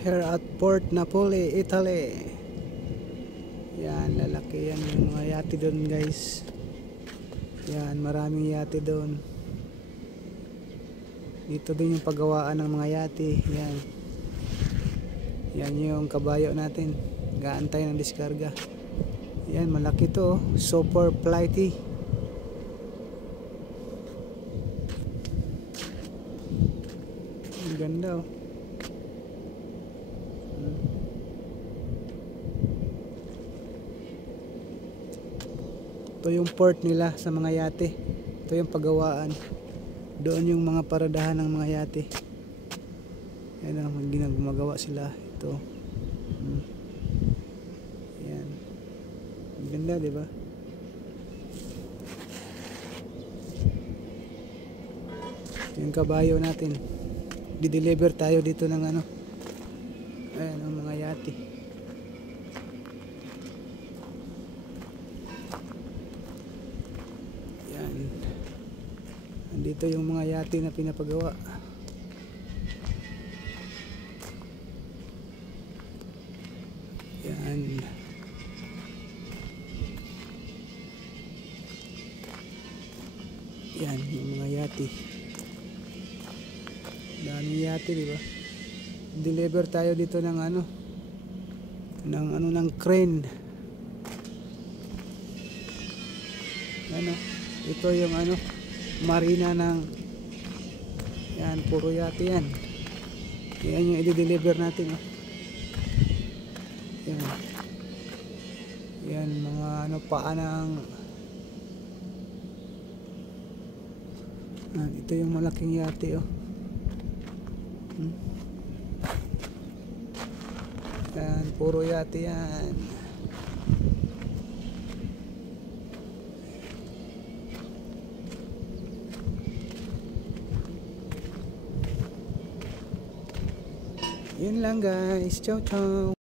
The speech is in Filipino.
Here at Port Napoli, Italy. Yan, lalaki yan yung mga yate doon, guys. Yan, maraming yate doon. Dito din yung paggawaan ng mga yate. Yan. Yan yung kabayo natin. Gaantay ng diskarga. Yan, malaki to. Super flighty. Ang ganda oh. Ito yung port nila sa mga yate. Ito yung paggawaan. Doon yung mga paradahan ng mga yate. Yan ang gumagawa sila. Ito. Yan. Ang ganda, diba? Ito yung kabayo natin. Di-deliver tayo dito ng ano. Ayan ang mga yate. Yan. Andito yung mga yate na pinapagawa. Yan. Yan yung mga yate. Daming yate, di ba? Deliver tayo dito ng ano? Ng crane. Ano? Ito yung ano? Marina ng yan, puro yate yan. Yan yung i-deliver natin oh. Yan. Yan mga ano paa ng ito yung malaking yate oh. Yan, puro yate yan. Yun lang guys. Ciao ciao.